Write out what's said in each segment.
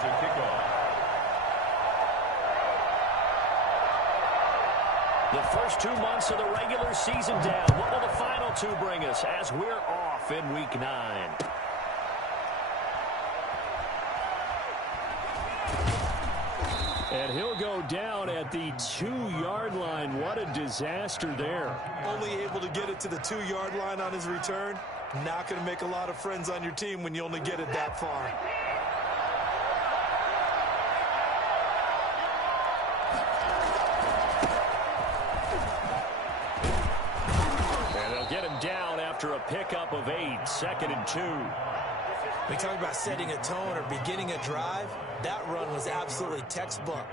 to kick off. The first 2 months of the regular season down. What will the final 2 bring us as we're off in Week 9? And he'll go down at the 2-yard line. What a disaster there. Only able to get it to the 2-yard line on his return. Not going to make a lot of friends on your team when you only get it that far. And they'll get him down after a pickup of 8, 2nd and 2. We talk about setting a tone or beginning a drive. That run was absolutely textbook.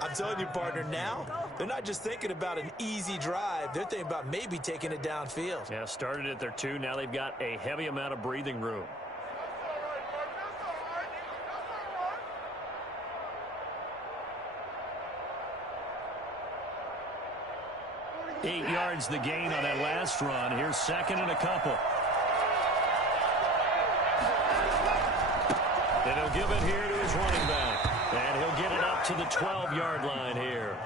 I'm telling you, partner, now they're not just thinking about an easy drive. They're thinking about maybe taking it downfield. Yeah, started at their 2. Now they've got a heavy amount of breathing room. Eight yards the gain on that last run. Here's 2nd and a couple. And he'll give it here to his running back. And he'll get it up to the 12-yard line here.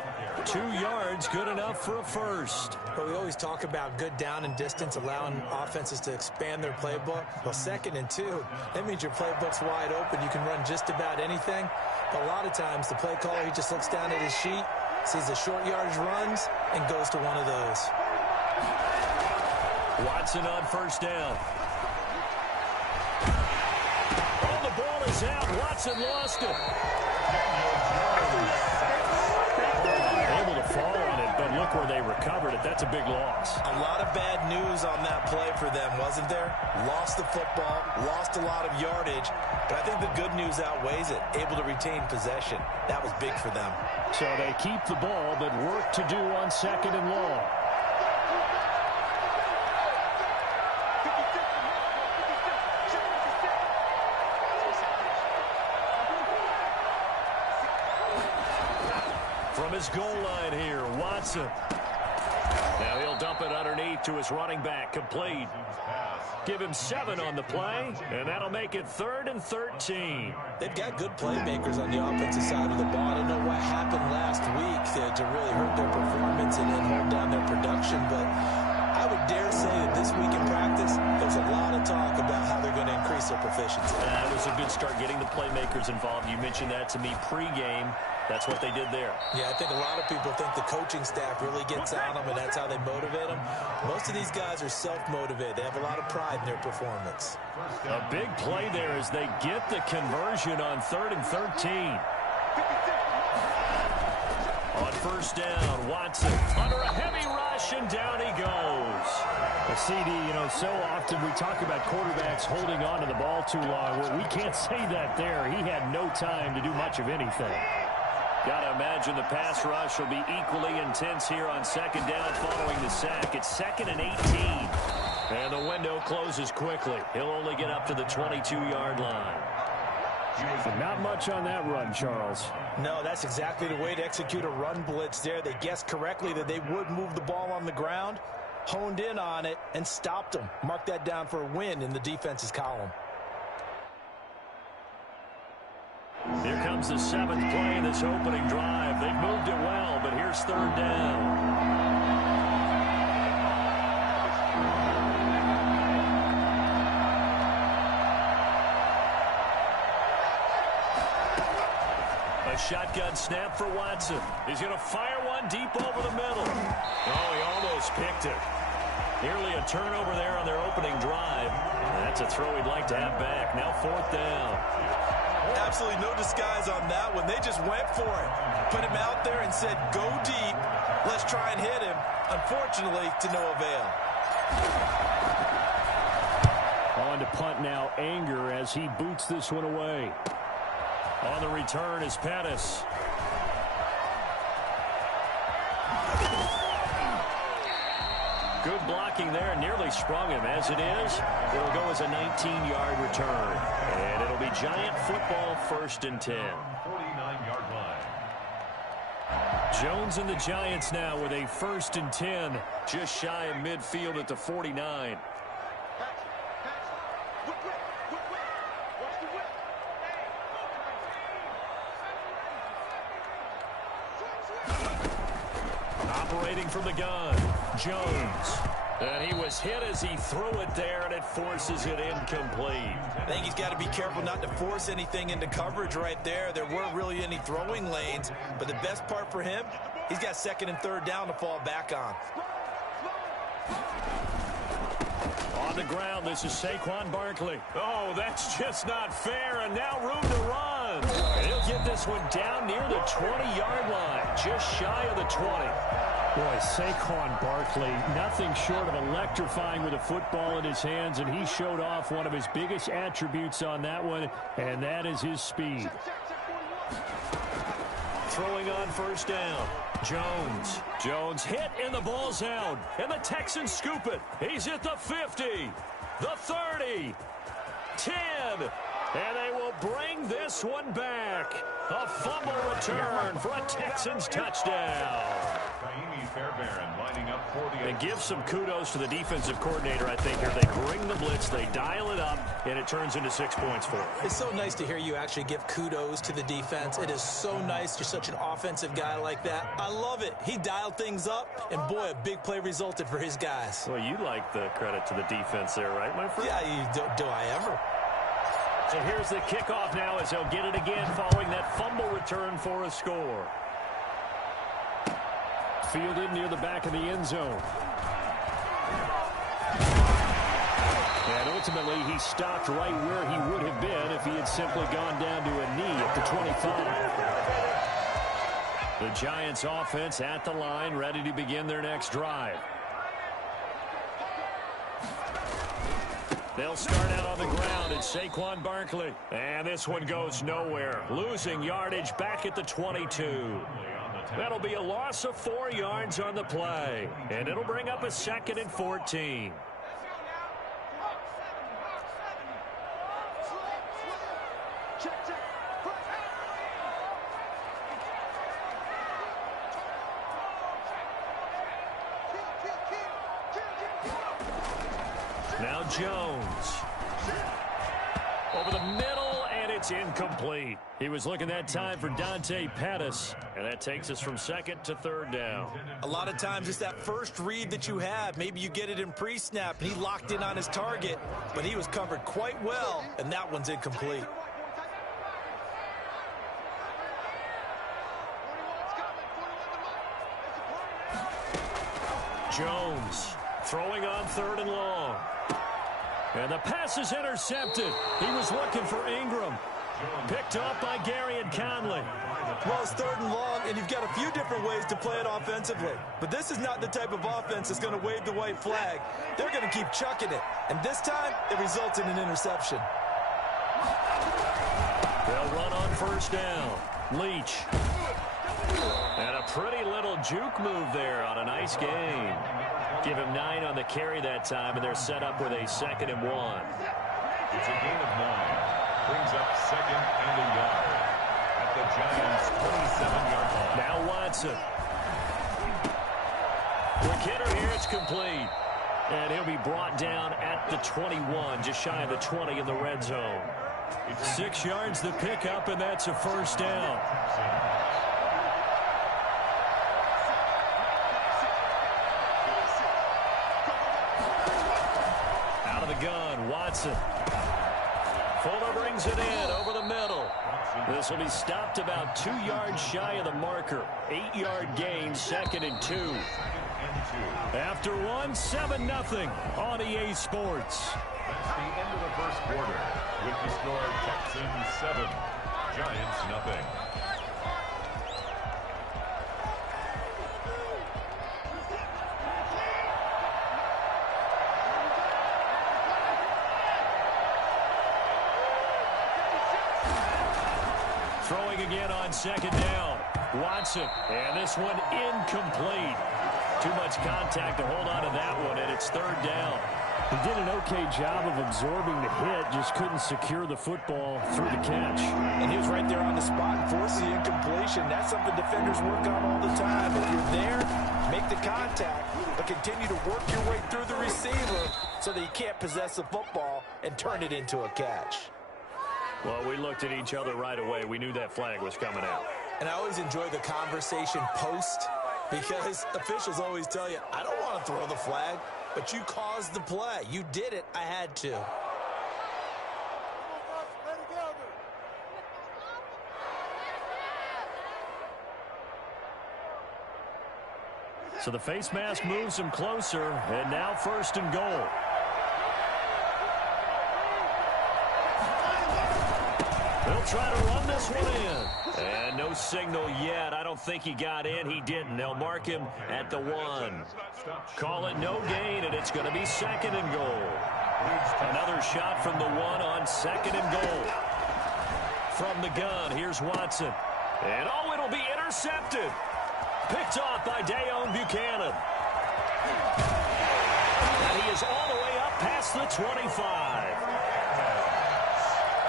2 yards, good enough for a first. Well, we always talk about good down and distance, allowing offenses to expand their playbook. Well, 2nd and 2, that means your playbook's wide open. You can run just about anything. But a lot of times, the play caller, he just looks down at his sheet, sees the short yardage runs, and goes to one of those. Watson on first down. Oh, the ball is out. Watson lost it. Able to fall on it, but look where they recovered it. That's a big loss. A lot of bad news on that play for them, wasn't there? Lost the football, lost a lot of yardage, but I think the good news outweighs it. Able to retain possession. That was big for them. So they keep the ball, but work to do on 2nd and long. From his goal line here, Watson. Now he'll dump it underneath to his running back, complete. Give him 7 on the play, and that'll make it 3rd and 13. They've got good playmakers on the offensive side of the ball. I don't know what happened last week to really hurt their performance and hold down their production, but I would dare say that this week in practice, there's a lot of talk about how they're going to increase their proficiency. That was a good start getting the playmakers involved. You mentioned that to me pregame. That's what they did there. Yeah, I think a lot of people think the coaching staff really gets on them, and that's how they motivate them. Most of these guys are self-motivated. They have a lot of pride in their performance. A big play there as they get the conversion on 3rd and 13. On first down, Watson under a heavy rush, and down he goes. A CD, so often we talk about quarterbacks holding on to the ball too long. Well, we can't say that there. He had no time to do much of anything. Got to imagine the pass rush will be equally intense here on 2nd down following the sack. It's 2nd and 18. And the window closes quickly. He'll only get up to the 22-yard line. Not much on that run, Charles. No, that's exactly the way to execute a run blitz there. They guessed correctly that they would move the ball on the ground, honed in on it, and stopped them. Mark that down for a win in the defense's column. Here comes the 7th play of this opening drive. They've moved it well, but here's 3rd down. A shotgun snap for Watson. He's going to fire one deep over the middle. Oh, he almost picked it. Nearly a turnover there on their opening drive. That's a throw he'd like to have back. Now 4th down. Absolutely no disguise on that one. They just went for it. Put him out there and said, go deep. Let's try and hit him. Unfortunately, to no avail. On to punt now, Anger, as he boots this one away. On the return is Pettis. Good blocking there, nearly sprung him. As it is, it'll go as a 19-yard return. And it'll be Giant football, 1st and 10. 49-yard line. Jones and the Giants now with a 1st and 10, just shy of midfield at the 49. Operating from the gun, Jones. And he was hit as he threw it there, and it forces it incomplete. I think he's got to be careful not to force anything into coverage right there. There weren't really any throwing lanes, but the best part for him, he's got second and third down to fall back on. On the ground, this is Saquon Barkley. Oh, that's just not fair, and now room to run. And he'll get this one down near the 20-yard line, just shy of the 20. Boy, Saquon Barkley, nothing short of electrifying with a football in his hands, and he showed off one of his biggest attributes on that one, and that is his speed. Throwing on first down, Jones. Jones hit, and the ball's out, and the Texans scoop it. He's at the 50, the 30, 10, and they will bring this one back. A fumble return for a Texans touchdown. And give some kudos to the defensive coordinator, I think, here. They bring the blitz, they dial it up, and it turns into 6 points for them. It's so nice to hear you actually give kudos to the defense. It is so nice. You're such an offensive guy like that. I love it. He dialed things up, and boy, a big play resulted for his guys. Well, you like the credit to the defense there, right, my friend? Yeah, do I ever? So here's the kickoff now as they'll get it again following that fumble return for a score. Fielded near the back of the end zone. And ultimately, he stopped right where he would have been if he had simply gone down to a knee at the 25. The Giants offense at the line, ready to begin their next drive. They'll start out on the ground. It's Saquon Barkley. And this one goes nowhere. Losing yardage back at the 22. That'll be a loss of 4 yards on the play. And it'll bring up a 2nd and 14. Now Jones. Over the middle, and it's incomplete. He was looking that time for Dante Pettis, and that takes us from 2nd to 3rd down. A lot of times it's that first read that you have. Maybe you get it in pre-snap, and he locked in on his target, but he was covered quite well, and that one's incomplete. Jones throwing on 3rd and long. And the pass is intercepted. He was looking for Ingram. Picked up by Gary and Conley. Well, it's 3rd and long, and you've got a few different ways to play it offensively. But this is not the type of offense that's going to wave the white flag. They're going to keep chucking it. And this time, it results in an interception. They'll run on first down. Leach. And a pretty little juke move there on a nice game. Give him 9 on the carry that time, and they're set up with a 2nd and 1. It's a gain of 9. Brings up 2nd and a yard at the Giants' 27-yard line. Now Watson. Quick hitter here, it's complete. And he'll be brought down at the 21, just shy of the 20 in the red zone. 6 yards the pickup, and that's a first down. Out of the gun, Watson. Fuller brings it in over the middle. This will be stopped about 2 yards shy of the marker. 8-yard gain, 2nd and 2. After one, 7-0 on EA Sports. That's the end of the first quarter with the score Texans 7, Giants 0. Throwing again on 2nd down. Watson, and this one incomplete. Too much contact to hold on to that one, and it's 3rd down. He did an okay job of absorbing the hit, just couldn't secure the football through the catch. And he was right there on the spot and forced the incompletion. That's something defenders work on all the time. If you're there, make the contact, but continue to work your way through the receiver so that you can't possess the football and turn it into a catch. Well, we looked at each other right away. We knew that flag was coming out. And I always enjoy the conversation post. Because officials always tell you, I don't want to throw the flag, but you caused the play. You did it. I had to. So the face mask moves him closer, and now 1st and goal. They'll try to run this one in. And no signal yet. I don't think he got in. He didn't. They'll mark him at the 1. Call it no gain, and it's going to be 2nd and goal. Another shot from the 1 on 2nd and goal. From the gun, here's Watson. And oh, it'll be intercepted. Picked off by Dayon Buchanan. And he is all the way up past the 25.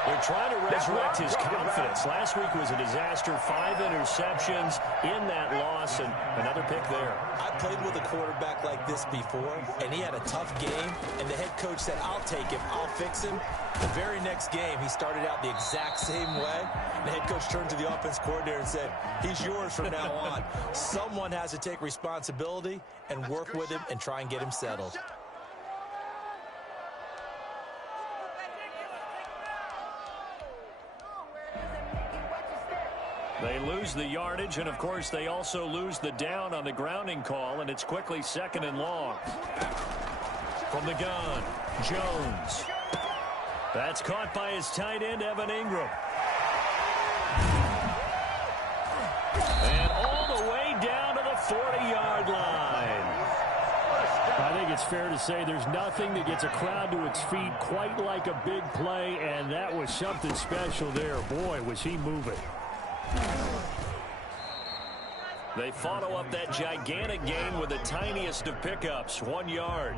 They're trying to resurrect his confidence. Last week was a disaster. 5 interceptions in that loss, and another pick there. I played with a quarterback like this before, and he had a tough game, and the head coach said, I'll take him, I'll fix him. The very next game, he started out the exact same way. The head coach turned to the offense coordinator and said, he's yours from now on. Someone has to take responsibility and work with him and try and get him settled. They lose the yardage, and, of course, they also lose the down on the grounding call, and it's quickly 2nd and long. From the gun, Jones. That's caught by his tight end, Evan Ingram. And all the way down to the 40-yard line. I think it's fair to say there's nothing that gets a crowd to its feet quite like a big play, and that was something special there. Boy, was he moving. They follow up that gigantic gain with the tiniest of pickups, 1 yard.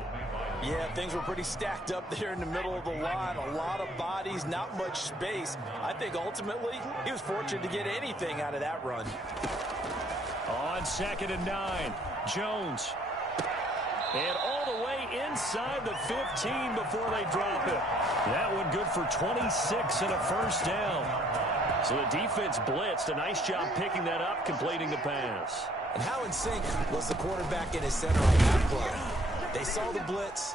Yeah, things were pretty stacked up there in the middle of the line. A lot of bodies, not much space. I think ultimately he was fortunate to get anything out of that run. On 2nd and 9, Jones. And all the way inside the 15 before they drop it. That one good for 26 and a 1st down. So the defense blitzed. A nice job picking that up, completing the pass. And how in sync was the quarterback in his center on that play? They saw the blitz,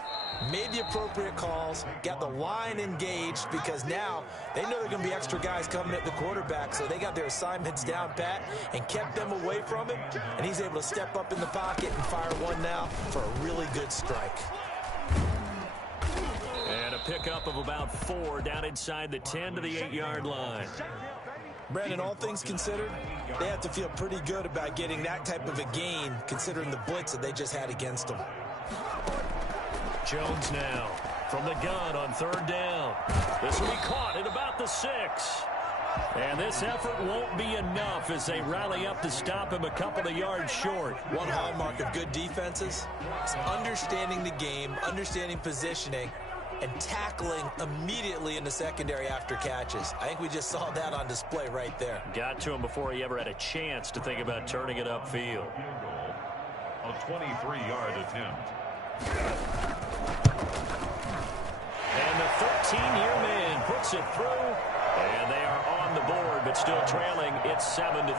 made the appropriate calls, got the line engaged because now they know there are going to be extra guys coming at the quarterback, so they got their assignments down pat and kept them away from him, and he's able to step up in the pocket and fire one now for a really good strike. And a pickup of about 4 down inside the 10 to the 8-yard line. Brandon, all things considered, they have to feel pretty good about getting that type of a gain considering the blitz that they just had against them. Jones now from the gun on 3rd down. This will be caught at about the 6. And this effort won't be enough as they rally up to stop him a couple of yards short. One hallmark of good defenses is understanding the game, understanding positioning, and tackling immediately in the secondary after catches. I think we just saw that on display right there. Got to him before he ever had a chance to think about turning it upfield. A 23-yard attempt. And the 13-year man puts it through, and they are on the board, but still trailing. It's 7-3.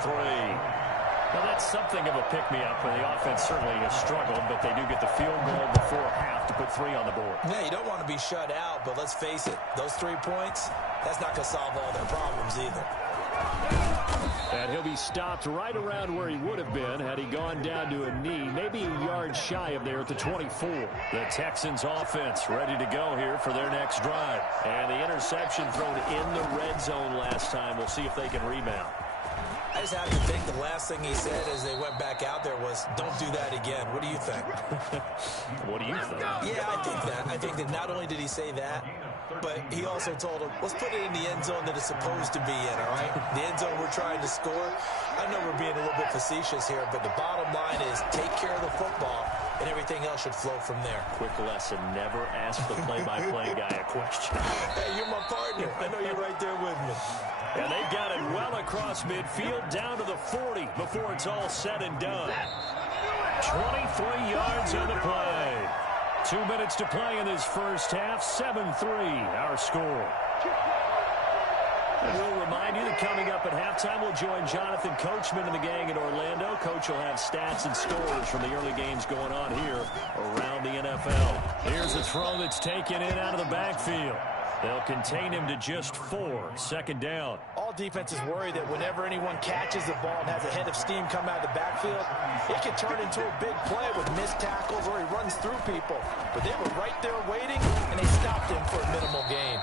Well, that's something of a pick-me-up, and the offense certainly has struggled, but they do get the field goal before half to put 3 on the board. Yeah, you don't want to be shut out, but let's face it, those 3 points, that's not going to solve all their problems either. And he'll be stopped right around where he would have been had he gone down to a knee, maybe a yard shy of there at the 24. The Texans offense ready to go here for their next drive. And the interception thrown in the red zone last time. We'll see if they can rebound. I just have to think the last thing he said as they went back out there was, don't do that again. What do you think? What do you think? Yeah, I think that. I think that not only did he say that, but he also told him, let's put it in the end zone that it's supposed to be in, all right? The end zone we're trying to score. I know we're being a little bit facetious here, but the bottom line is take care of the football, and everything else should flow from there. Quick lesson, never ask the play-by-play guy a question. Hey, you're my partner. I know you're right there with me. And they've got it well across midfield down to the 40 before it's all said and done. 23 yards on the play. 2 minutes to play in this first half. 7-3 our score. And we'll remind you that coming up at halftime, we'll join Jonathan Coachman and the gang in Orlando. Coach will have stats and scores from the early games going on here around the NFL. Here's a throw that's taken in out of the backfield. They'll contain him to just 4. Second down. All defenses worry that whenever anyone catches the ball and has a head of steam come out of the backfield, it can turn into a big play with missed tackles or he runs through people. But they were right there waiting, and they stopped him for a minimal gain.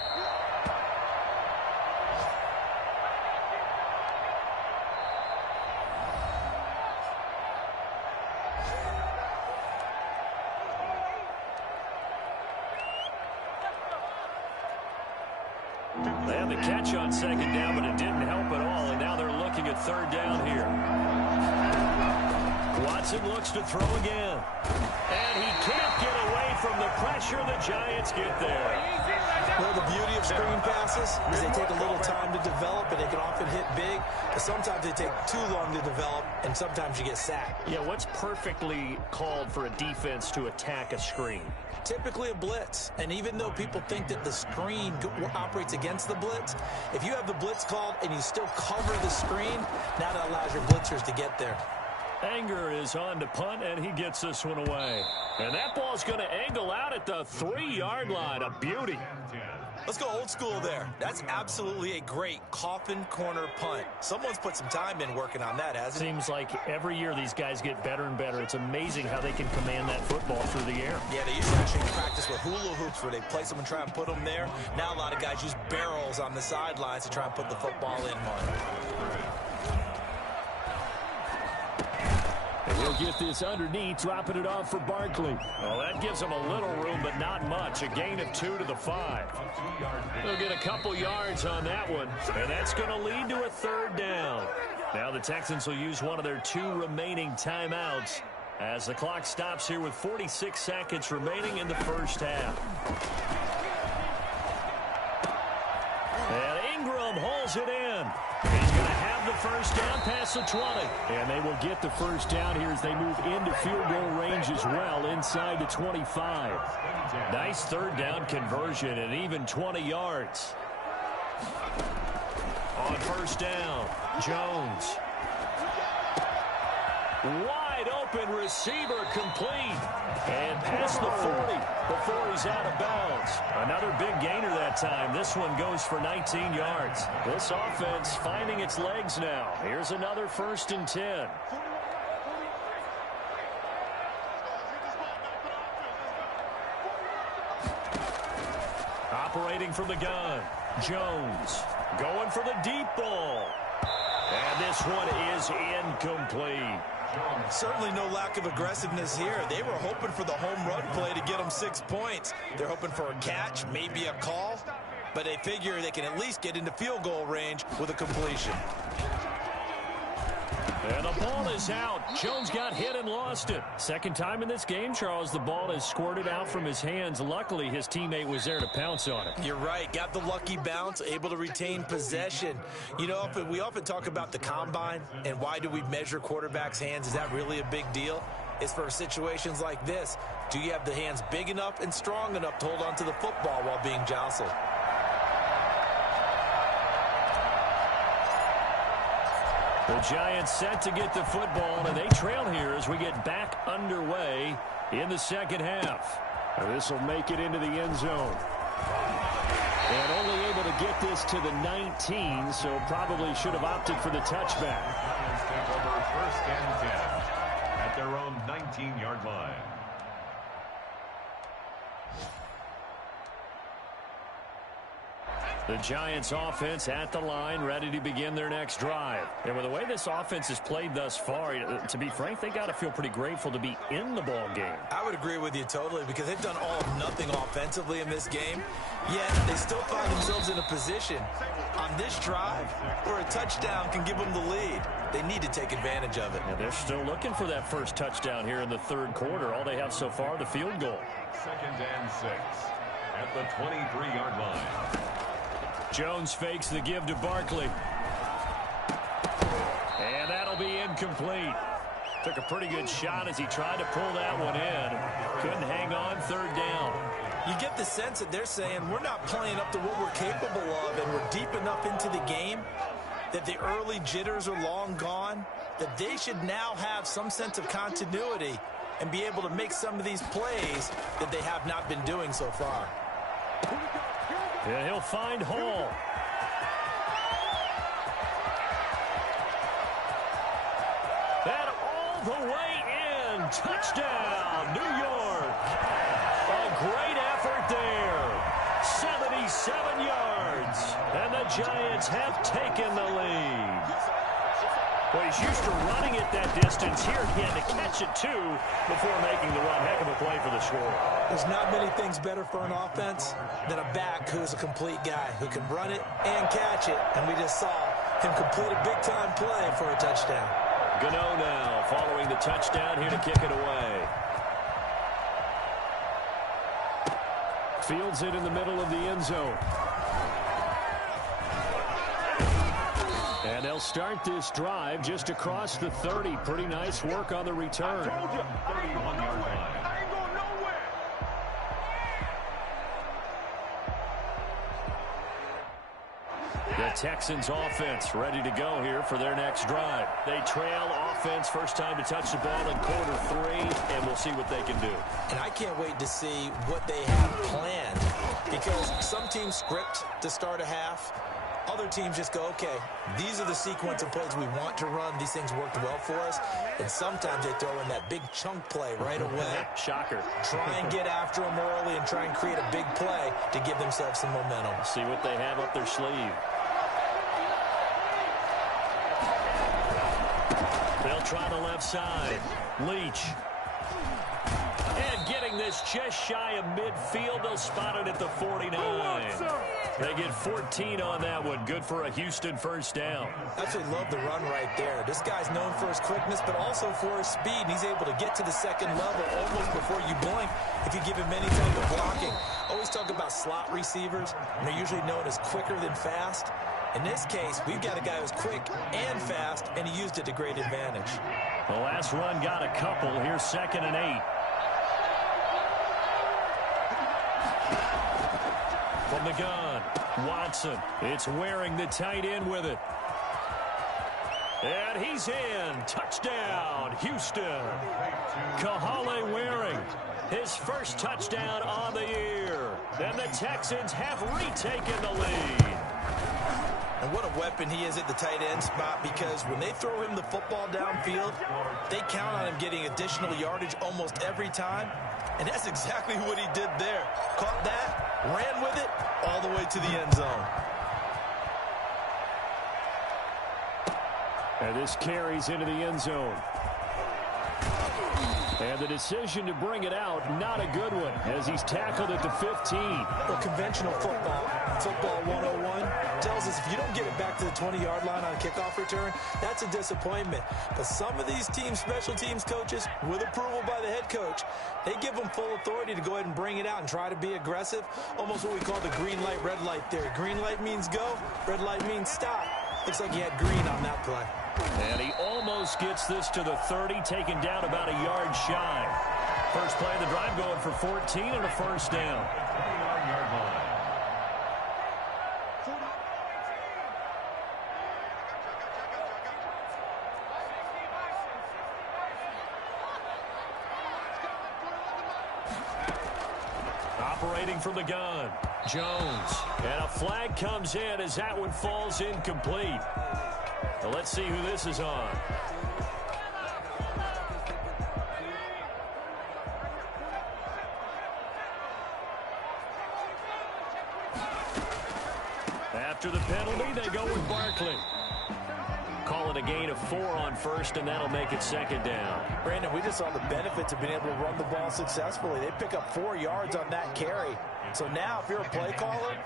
They had the catch on second down, but it didn't help at all, and now they're looking at third down here. Watson looks to throw again. And he can't get away from the pressure. The Giants get there. Well, the beauty of screen passes is they take a little time to develop, and they can often hit big, but sometimes they take too long to develop, and sometimes you get sacked. Yeah, what's perfectly called for a defense to attack a screen? Typically a blitz, and even though people think that the screen operates against the blitz, if you have the blitz called and you still cover the screen, now that allows your blitzers to get there. Anger is on to punt, and he gets this one away. And that ball's going to angle out at the 3-yard line. A beauty. Let's go old school there. That's absolutely a great coffin corner punt. Someone's put some time in working on that, hasn't it? Seems like every year these guys get better and better. It's amazing how they can command that football through the air. Yeah, they used to actually practice with hula hoops where they place them and try and put them there. Now a lot of guys use barrels on the sidelines to try and put the football in one. And he'll get this underneath, dropping it off for Barkley. Well, that gives him a little room, but not much. A gain of 2 to the 5. They'll get a couple yards on that one, and that's going to lead to a third down. Now the Texans will use one of their 2 remaining timeouts as the clock stops here with 46 seconds remaining in the first half. And Ingram holds it in. He's going to have the first down past the 20. And they will get the first down here as they move into field goal range as well inside the 25. Nice third down conversion and even 20 yards. On first down, Jones. Wide open receiver complete. And past the 40 before he's out of bounds. Another big gainer that time. This one goes for 19 yards. This offense finding its legs now. Here's another 1st and 10. Operating from the gun. Jones going for the deep ball. And this one is incomplete. Certainly no lack of aggressiveness here. They were hoping for the home run play to get them 6 points. They're hoping for a catch, maybe a call, but they figure they can at least get into field goal range with a completion. And the ball is out. Jones got hit and lost it. Second time in this game, Charles, the ball has squirted out from his hands. Luckily, his teammate was there to pounce on it. You're right. Got the lucky bounce, able to retain possession. You know, we often talk about the combine and why do we measure quarterbacks' hands. Is that really a big deal? It's for situations like this. Do you have the hands big enough and strong enough to hold on to the football while being jostled? The Giants set to get the football, and they trail here as we get back underway in the second half. This will make it into the end zone. And only able to get this to the 19, so probably should have opted for the touchback. Giants take over 1st and 10 at their own 19-yard line. The Giants offense at the line, ready to begin their next drive. And with the way this offense has played thus far, to be frank, they got to feel pretty grateful to be in the ball game. I would agree with you totally because they've done all of nothing offensively in this game, yet they still find themselves in a position on this drive where a touchdown can give them the lead. They need to take advantage of it. And they're still looking for that first touchdown here in the third quarter. All they have so far, the field goal. 2nd and 6 at the 23-yard line. Jones fakes the give to Barkley. And that'll be incomplete. Took a pretty good shot as he tried to pull that one in. Couldn't hang on, third down. You get the sense that they're saying we're not playing up to what we're capable of, and we're deep enough into the game that the early jitters are long gone, that they should now have some sense of continuity and be able to make some of these plays that they have not been doing so far. Yeah, he'll find Hall. And all the way in. Touchdown, New York. A great effort there. 77 yards. And the Giants have taken the lead. Well, he's used to running it that distance. Here he had to catch it, too, before making the run. Heck of a play for the score. There's not many things better for an offense than a back who is a complete guy, who can run it and catch it. And we just saw him complete a big-time play for a touchdown. Gano now following the touchdown here to kick it away. Fields it in the middle of the end zone. And they'll start this drive just across the 30. Pretty nice work on the return. 31-yard line. The Texans offense ready to go here for their next drive. They trail offense, first time to touch the ball in quarter 3, and we'll see what they can do. And I can't wait to see what they have planned, because some teams script to start a half. Other teams just go, okay, these are the sequence of plays we want to run. These things worked well for us. And sometimes they throw in that big chunk play right away. Shocker. Try and get after them early and try and create a big play to give themselves some momentum. See what they have up their sleeve. They'll try the left side. Leach. And getting this just shy of midfield. They'll spot it at the 49. They get 14 on that one. Good for a Houston first down. Absolutely love the run right there. This guy's known for his quickness, but also for his speed. And he's able to get to the second level almost before you blink if you give him any type of blocking. Always talk about slot receivers, and they're usually known as quicker than fast. In this case, we've got a guy who's quick and fast, and he used it to great advantage. The last run got a couple. Here's 2nd and 8. From the gun, Watson. It's wearing the tight end with it. And he's in. Touchdown, Houston. Kahale Waring, his first touchdown on the year. And the Texans have retaken the lead. And what a weapon he is at the tight end spot, because when they throw him the football downfield, they count on him getting additional yardage almost every time. And that's exactly what he did there. Caught that, ran with it, all the way to the end zone. And this carries into the end zone. And the decision to bring it out, not a good one, as he's tackled at the 15. Well, conventional football 101, tells us if you don't get it back to the 20-yard line on a kickoff return, that's a disappointment. But some of these teams, special teams coaches, with approval by the head coach, they give them full authority to go ahead and bring it out and try to be aggressive. Almost what we call the green light, red light theory. Green light means go, red light means stop. Looks like he had green on that play. And he almost gets this to the 30, taken down about a yard shy. First play of the drive going for 14 and a first down. 49-yard line. Operating from the gun, Jones. And a flag comes in as that one falls incomplete. Well, let's see who this is on. After the penalty, they go with Barkley. Call it a gain of 4 on first, and that'll make it second down. Brandon, we just saw the benefits of being able to run the ball successfully. They pick up 4 yards on that carry. So now, if you're a play caller,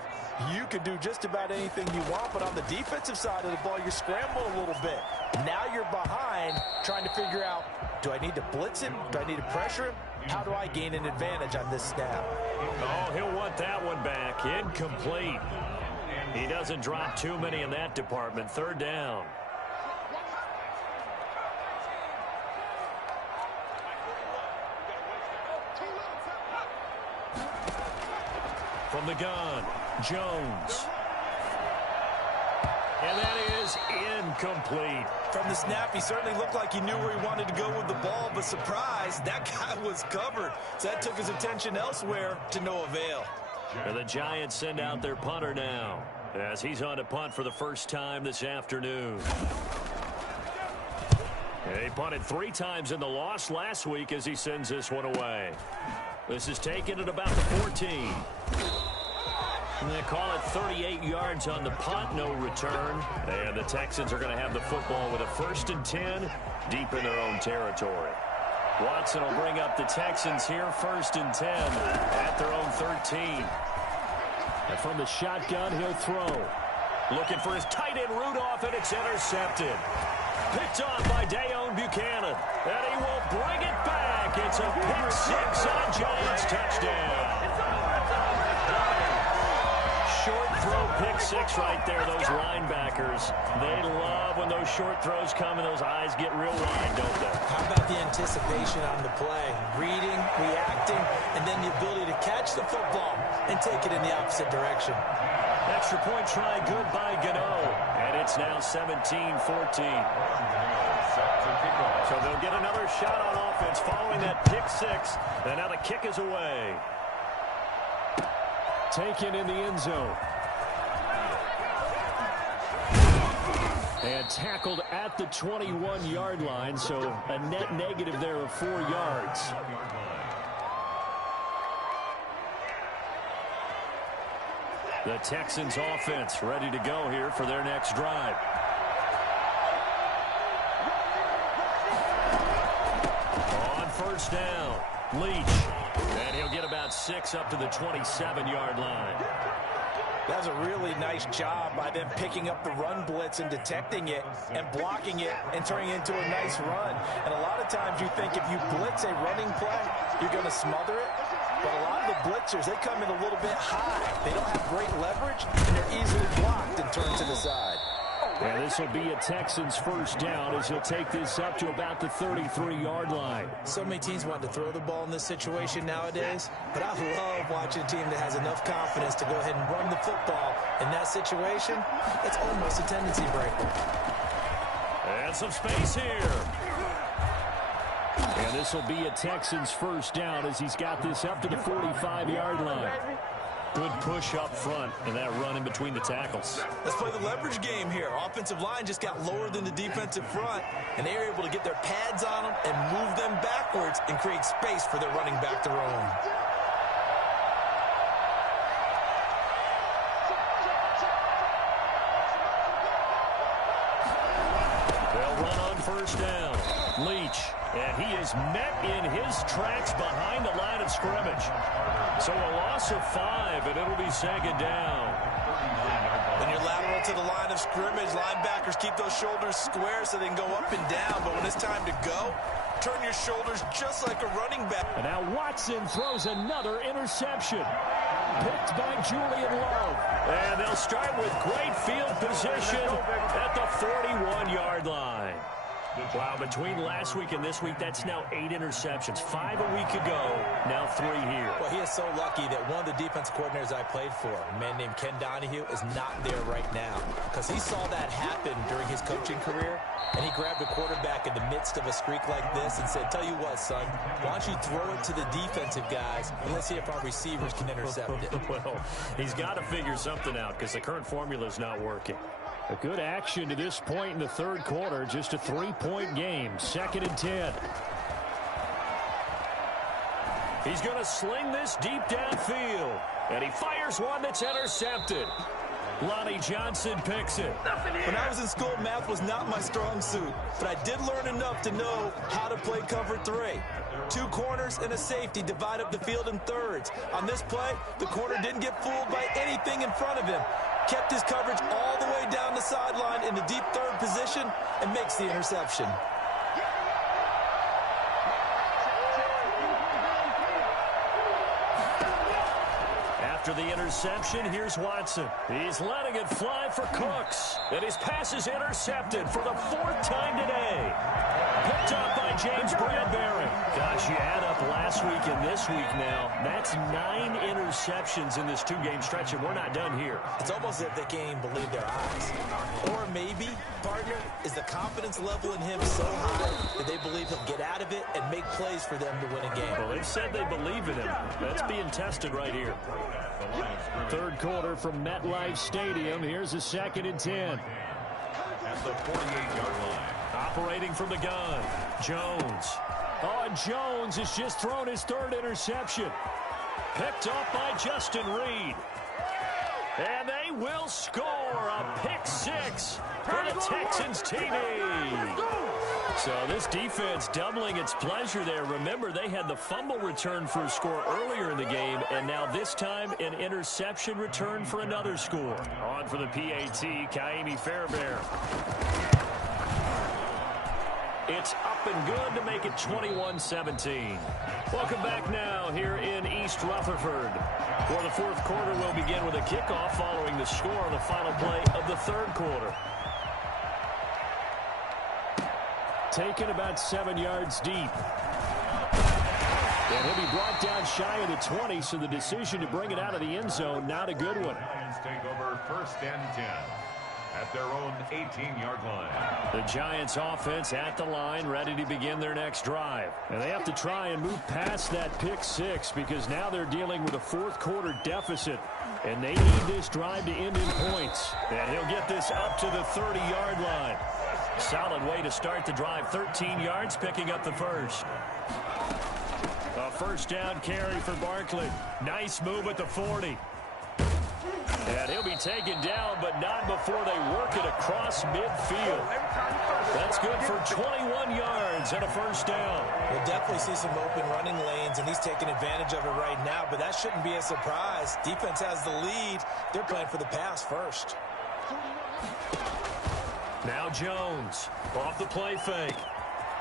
you can do just about anything you want. But on the defensive side of the ball, you scramble a little bit. Now you're behind, trying to figure out, do I need to blitz him? Do I need to pressure him? How do I gain an advantage on this snap? Oh, he'll want that one back. Incomplete. He doesn't drop too many in that department. Third down. From the gun, Jones. And that is incomplete. From the snap, he certainly looked like he knew where he wanted to go with the ball, but surprise, that guy was covered. So that took his attention elsewhere to no avail. And the Giants send out their punter now, as he's on to punt for the first time this afternoon. He punted 3 times in the loss last week as he sends this one away. This is taken at about the 14. And they call it 38 yards on the punt, no return. And the Texans are going to have the football with a 1st and 10 deep in their own territory. Watson will bring up the Texans here, 1st and 10 at their own 13. And from the shotgun, he'll throw. Looking for his tight end Rudolph, and it's intercepted. Picked off by Dayon Buchanan, and he will bring it back. It's a pick 6 on Giants touchdown. Short throw, pick 6 right there. Those linebackers, they love when those short throws come and those eyes get real wide, don't they? How about the anticipation on the play? Reading, reacting, and then the ability to catch the football and take it in the opposite direction. Extra point try, good by Gano. And it's now 17-14. So they'll get another shot on offense following that pick 6. And now the kick is away. Taken in the end zone. And tackled at the 21-yard line, so a net negative there of 4 yards. The Texans offense ready to go here for their next drive. On 1st down, Leach. And he'll get about 6 up to the 27-yard line. That's a really nice job by them picking up the run blitz and detecting it and blocking it and turning it into a nice run. And a lot of times you think if you blitz a running play, you're going to smother it. But a lot of the blitzers, they come in a little bit high. They don't have great leverage, and they're easily blocked and turned to the side. And this will be a Texans 1st down as he'll take this up to about the 33-yard line. So many teams want to throw the ball in this situation nowadays, but I love watching a team that has enough confidence to go ahead and run the football. In that situation, it's almost a tendency breaker. And some space here. And this will be a Texans 1st down as he's got this up to the 45-yard line. Good push up front and that run in between the tackles. Let's play the leverage game here. Offensive line just got lower than the defensive front, and they were able to get their pads on them and move them backwards and create space for their running back to roam. They'll run on 1st down. Leach. And he is met in his tracks behind the line of scrimmage. So a loss of 5, and it'll be 2nd down. When you're lateral to the line of scrimmage, linebackers keep those shoulders square so they can go up and down. But when it's time to go, turn your shoulders just like a running back. And now Watson throws another interception. Picked by Julian Love. And they'll start with great field position at the 41-yard line. Wow, between last week and this week, that's now 8 interceptions. 5 a week ago, now 3 here. Well, he is so lucky that one of the defense coordinators I played for, a man named Ken Donahue, is not there right now. Because he saw that happen during his coaching career, and he grabbed a quarterback in the midst of a streak like this and said, tell you what, son, why don't you throw it to the defensive guys, and let's see if our receivers can intercept it. Well, he's got to figure something out because the current formula is not working. A good action to this point in the 3rd quarter. Just a 3-point game. 2nd and 10. He's going to sling this deep downfield. And he fires one that's intercepted. Lonnie Johnson picks it. When I was in school, math was not my strong suit. But I did learn enough to know how to play cover 3. 2 corners and a safety divide up the field in thirds. On this play, the corner didn't get fooled by anything in front of him. Kept his coverage all the way down the sideline in the deep 3rd position and makes the interception. After the interception, here's Watson. He's letting it fly for Cooks. And his pass is intercepted for the 4th time today. Picked up by James Bradbury. Gosh, you add up last week and this week now. That's 9 interceptions in this 2-game stretch, and we're not done here. It's almost as if they can't even believe their eyes. Or maybe, partner, is the confidence level in him so high that they believe he'll get out of it and make plays for them to win a game. Well, they've said they believe in him. That's being tested right here. 3rd quarter from MetLife Stadium. Here's a 2nd and 10. At the 48-yard line. Operating from the gun, Jones. Oh, and Jones has just thrown his 3rd interception. Picked up by Justin Reed. And they will score a pick 6 for the Texans TD. So this defense doubling its pleasure there. Remember, they had the fumble return for a score earlier in the game, and now this time an interception return for another score. On for the PAT, Kaimi Fairbairn. It's up and good to make it 21-17. Welcome back now here in East Rutherford, where the 4th quarter will begin with a kickoff following the score on the final play of the 3rd quarter. Taken about 7 yards deep. And he'll be brought down shy of the 20, so the decision to bring it out of the end zone, not a good one. Lions take over 1st and 10 at their own 18-yard line. The Giants offense at the line, ready to begin their next drive. And they have to try and move past that pick 6 because now they're dealing with a 4th quarter deficit. And they need this drive to end in points. And he'll get this up to the 30-yard line. Solid way to start the drive. 13 yards, picking up the 1st. A 1st down carry for Barkley. Nice move at the 40. And he'll be taken down, but not before they work it across midfield. That's good for 21 yards and a 1st down. We'll definitely see some open running lanes, and he's taking advantage of it right now, but that shouldn't be a surprise. Defense has the lead. They're playing for the pass first. Now Jones off the play fake.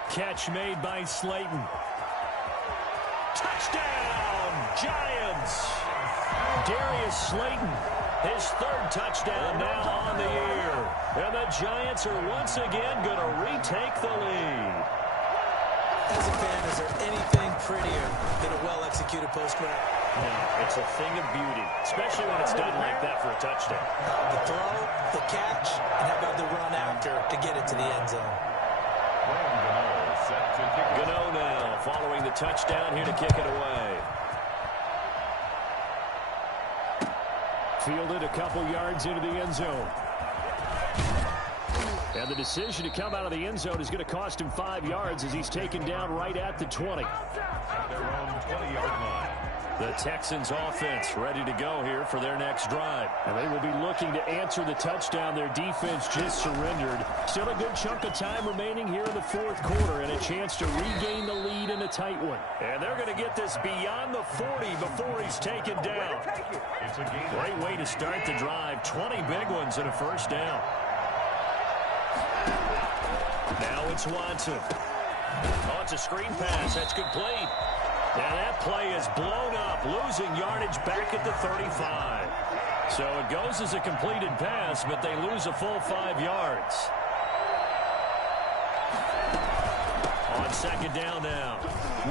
Catch made by Slayton. Touchdown, Giants! Darius Slayton, his 3rd touchdown now on the year. And the Giants are once again going to retake the lead. As a fan, is there anything prettier than a well-executed post-grab? No, it's a thing of beauty, especially when it's done like that for a touchdown. The throw, the catch, and how about the run after to get it to the end zone? Gano now following the touchdown here to kick it away. Fielded a couple yards into the end zone. And the decision to come out of the end zone is going to cost him 5 yards as he's taken down right at the 20. At their own 20-yard line. The Texans offense ready to go here for their next drive. And they will be looking to answer the touchdown their defense just surrendered. Still a good chunk of time remaining here in the 4th quarter and a chance to regain the lead in a tight one. And they're going to get this beyond the 40 before he's taken down. It's a gain. Great way to start the drive. 20 big ones and a 1st down. Now it's Watson. Oh, it's a screen pass. That's complete. And that play is blown up, losing yardage back at the 35. So it goes as a completed pass, but they lose a full 5 yards. On 2nd down now,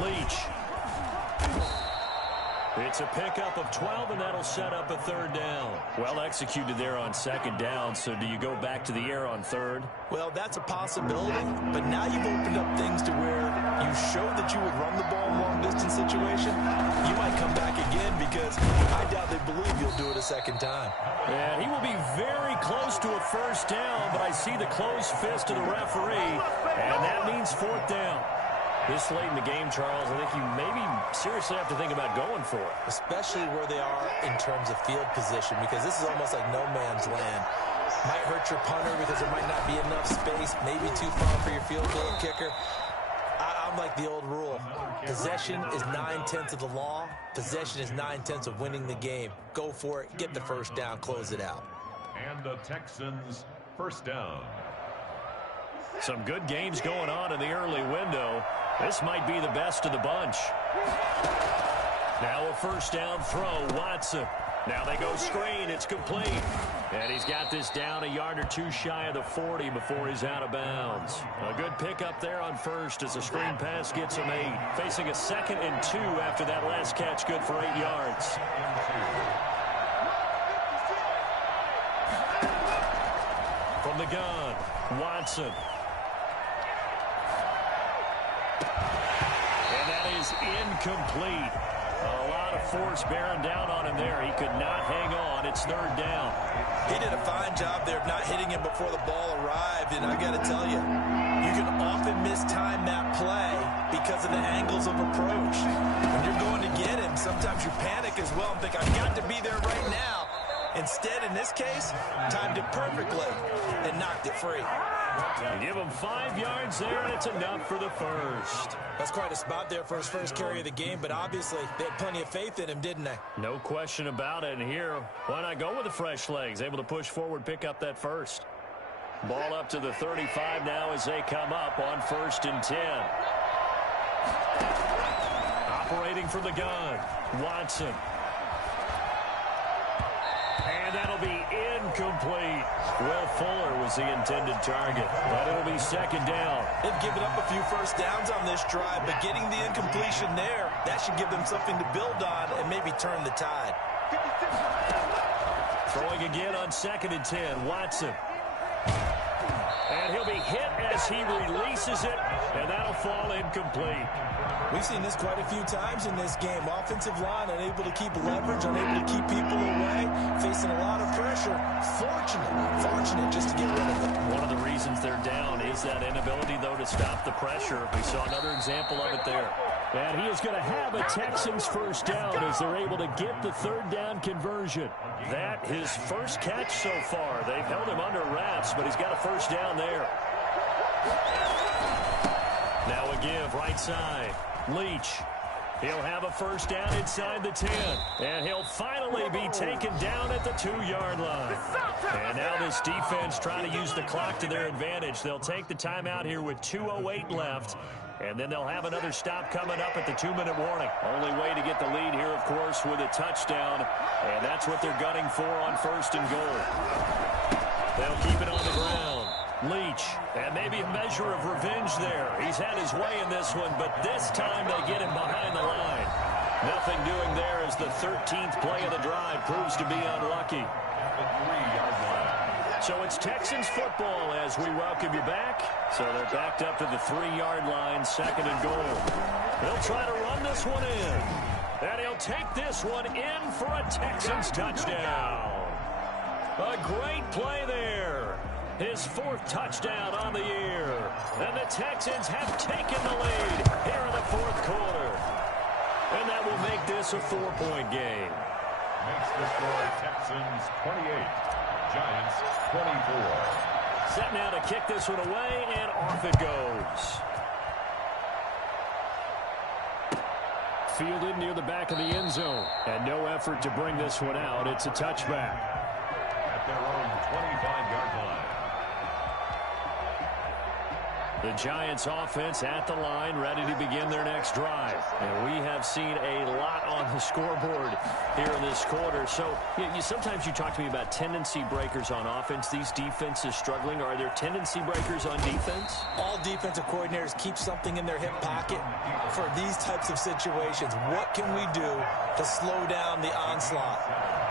Leach. It's a pickup of 12, and that'll set up a 3rd down. Well executed there on 2nd down, so do you go back to the air on 3rd? Well, that's a possibility, but now you've opened up things to where you showed that you would run the ball in long-distance situation. You might come back again because I doubt they believe you'll do it a 2nd time. And he will be very close to a 1st down, but I see the closed fist of the referee, and that means 4th down. This late in the game, Charles, I think you maybe seriously have to think about going for it. Especially where they are in terms of field position, because this is almost like no man's land. Might hurt your punter because there might not be enough space, maybe too far for your field goal kicker. I'm like the old rule. Possession is 9/10 of the law. Possession is 9/10 of winning the game. Go for it, get the 1st down, close it out. And the Texans 1st down. Some good games going on in the early window. This might be the best of the bunch. Now a 1st down throw, Watson. Now they go screen. It's complete. And he's got this down a yard or two shy of the 40 before he's out of bounds. A good pickup there on first as the screen pass gets him 8. Facing a 2nd and 2 after that last catch, good for 8 yards. From the gun, Watson. And that is incomplete. A lot of force bearing down on him there. He could not hang on. It's 3rd down. He did a fine job there of not hitting him before the ball arrived. And I got to tell you, you can often mistime that play because of the angles of approach. When you're going to get him, sometimes you panic as well and think, I've got to be there right now. Instead, in this case, timed it perfectly and knocked it free. You give him 5 yards there, and it's enough for the first. That's quite a spot there for his first carry of the game, but obviously they had plenty of faith in him, didn't they? No question about it. And here, why not go with the fresh legs? Able to push forward, pick up that first. Ball up to the 35 now as they come up on 1st and 10. Operating from the gun, Watson. And that'll be incomplete. Will Fuller was the intended target, but it'll be 2nd down. They've given up a few first downs on this drive, but getting the incompletion there, that should give them something to build on and maybe turn the tide. Throwing again on 2nd and 10, Watson. And he'll be hit as he releases it, and that'll fall incomplete. We've seen this quite a few times in this game. Offensive line unable to keep leverage, unable to keep people away, facing a lot of pressure. Fortunate just to get rid of it. One of the reasons they're down is that inability, though, to stop the pressure. We saw another example of it there. And he is going to have a Texans first down as they're able to get the 3rd down conversion. That his first catch so far. They've held him under wraps, but he's got a first down there. Now a give right side. Leach. He'll have a first down inside the 10. And he'll finally be taken down at the 2-yard line. And now this defense trying to use the clock to their advantage. They'll take the timeout here with 2:08 left. And then they'll have another stop coming up at the 2-minute warning. Only way to get the lead here, of course, with a touchdown. And that's what they're gunning for on 1st and goal. They'll keep it on the ground. Leach, and maybe a measure of revenge there. He's had his way in this one, but this time they get him behind the line. Nothing doing there as the 13th play of the drive proves to be unlucky. So it's Texans football as we welcome you back. So they're backed up to the 3-yard line, 2nd and goal. They'll try to run this one in. And he'll take this one in for a Texans touchdown. A great play there. His 4th touchdown on the year. And the Texans have taken the lead here in the 4th quarter. And that will make this a 4-point game. Makes the score Texans 28, Giants 24. Set now to kick this one away, and off it goes. Fielded near the back of the end zone. And no effort to bring this one out. It's a touchback. At their own 25-yard line. The Giants offense at the line, ready to begin their next drive. And we have seen a lot on the scoreboard here in this quarter. So sometimes you talk to me about tendency breakers on offense. These defenses struggling. Are there tendency breakers on defense? All defensive coordinators keep something in their hip pocket for these types of situations. What can we do to slow down the onslaught?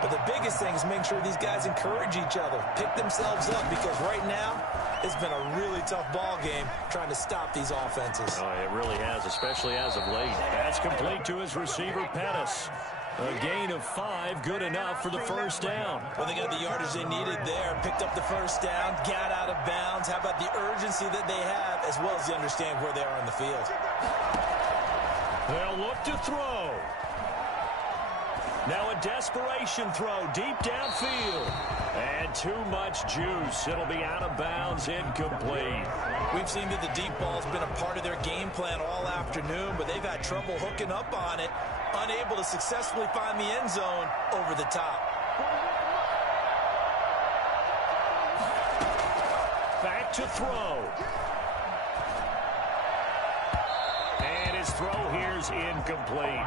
But the biggest thing is make sure these guys encourage each other, pick themselves up, because right now it's been a really tough ball game trying to stop these offenses. Oh, it really has, especially as of late. That's complete to his receiver, Pettis. A gain of 5, good enough for the first down. Well, they got the yardage they needed there, picked up the first down, got out of bounds. How about the urgency that they have, as well as they understand where they are on the field? They'll look to throw. Now a desperation throw deep downfield. And too much juice. It'll be out of bounds, incomplete. We've seen that the deep ball's been a part of their game plan all afternoon, but they've had trouble hooking up on it, unable to successfully find the end zone over the top. Back to throw. And his throw here's incomplete.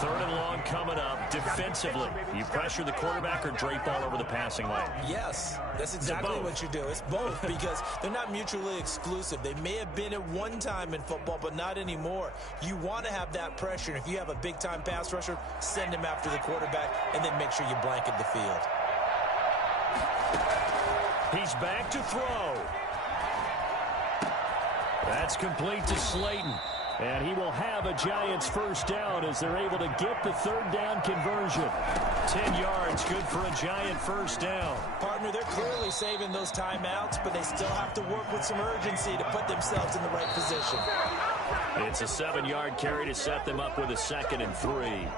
Third and long coming up. Defensively, you pressure the quarterback or drape all over the passing lane? Yes, that's exactly what you do. It's both because they're not mutually exclusive. They may have been at one time in football, but not anymore. You want to have that pressure. And if you have a big-time pass rusher, send him after the quarterback and then make sure you blanket the field. He's back to throw. That's complete to Slayton. And he will have a Giants first down as they're able to get the third down conversion. 10 yards, good for a Giant first down. Partner, they're clearly saving those timeouts, but they still have to work with some urgency to put themselves in the right position. It's a 7-yard carry to set them up with a 2nd and 3.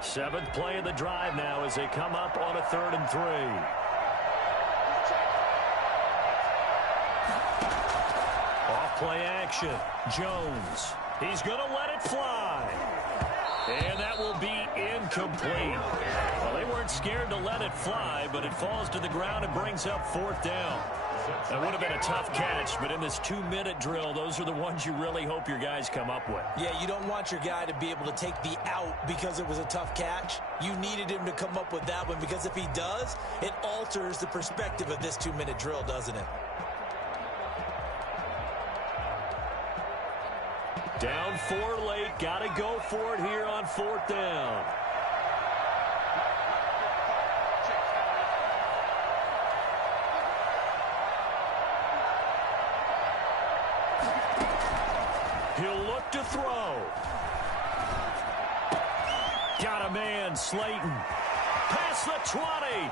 Seventh play of the drive now as they come up on a 3rd and 3. Off play action. Jones. He's going to let it fly. And that will be incomplete. Well, they weren't scared to let it fly, but it falls to the ground and brings up 4th down. That would have been a tough catch, but in this 2-minute drill, those are the ones you really hope your guys come up with. Yeah, you don't want your guy to be able to take the out because it was a tough catch. You needed him to come up with that one because if he does, it alters the perspective of this 2-minute drill, doesn't it? Down 4 late. Got to go for it here on 4th down. He'll look to throw. Got a man, Slayton. Past the 20.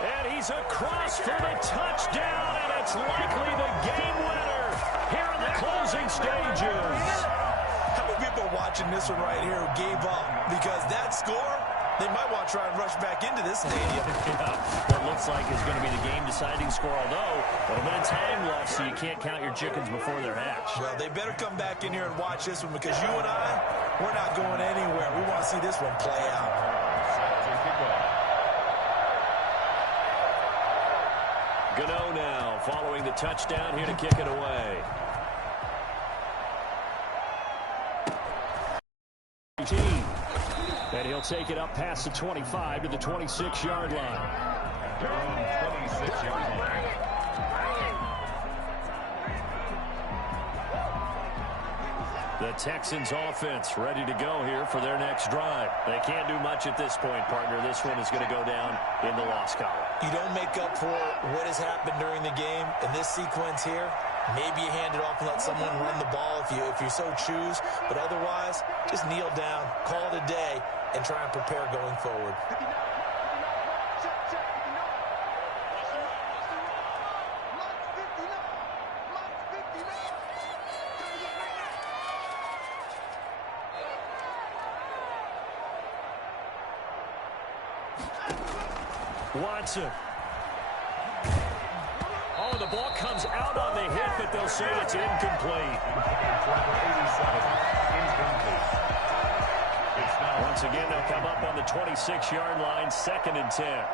And he's across for the touchdown, and it's likely the game winner here in the closing stages. How many people watching this one right here who gave up? Because that score, they might want to try and rush back into this stadium. Yeah, what looks like is going to be the game-deciding score, although a little bit of time left, so you can't count your chickens before they're hatched. Well, they better come back in here and watch this one because you and I, we're not going anywhere. We want to see this one play out. Gano now following the touchdown here to kick it away. And he'll take it up past the 25 to the 26-yard line. Their own 26-yard line. The Texans offense ready to go here for their next drive. They can't do much at this point, partner. This one is going to go down in the loss column. You don't make up for what has happened during the game in this sequence here. Maybe you hand it off and let someone run the ball if you so choose. But otherwise, just kneel down, call it a day, and try and prepare going forward. Watson. Oh, the ball comes out on the hit, but they'll say it's incomplete. Once again, they'll come up on the 26-yard line, 2nd and 10.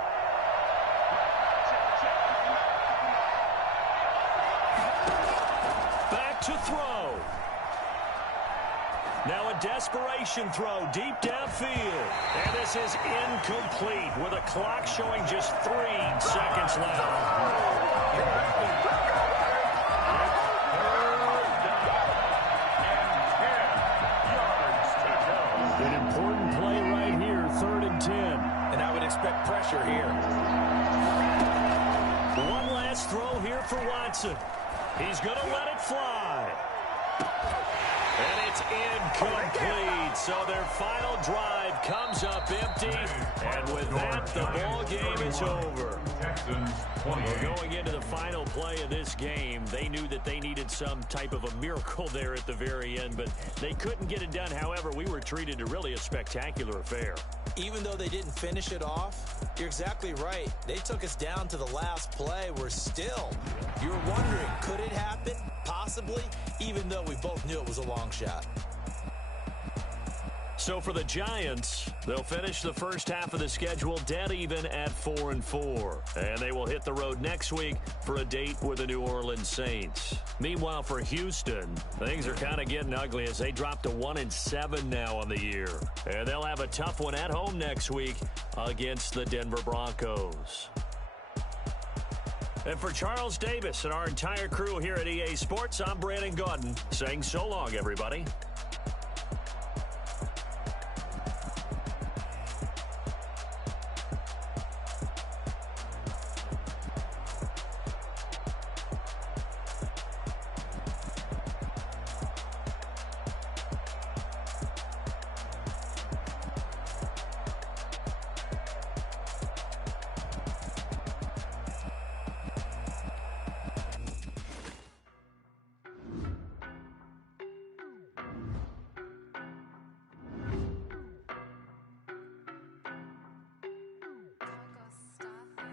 Back to throw. Now a desperation throw deep downfield. And this is incomplete with a clock showing just 3 seconds left. An important play right here, 3rd and 10. And I would expect pressure here. One last throw here for Watson. He's going to let it fly. And it's incomplete. So their final drive comes up empty. And with that, the ball game is over. Well, going into the final play of this game, they knew that they needed some type of a miracle there at the very end, but they couldn't get it done. However, we were treated to really a spectacular affair. Even though they didn't finish it off, you're exactly right. They took us down to the last play. We're still, you were wondering, could it happen? Possibly, even though we both knew it was a long shot. So for the Giants, they'll finish the first half of the schedule dead even at 4-4. And they will hit the road next week for a date with the New Orleans Saints. Meanwhile, for Houston, things are kind of getting ugly as they drop to 1-7 now on the year. And they'll have a tough one at home next week against the Denver Broncos. And for Charles Davis and our entire crew here at EA Sports, I'm Brandon Gaudin saying so long, everybody.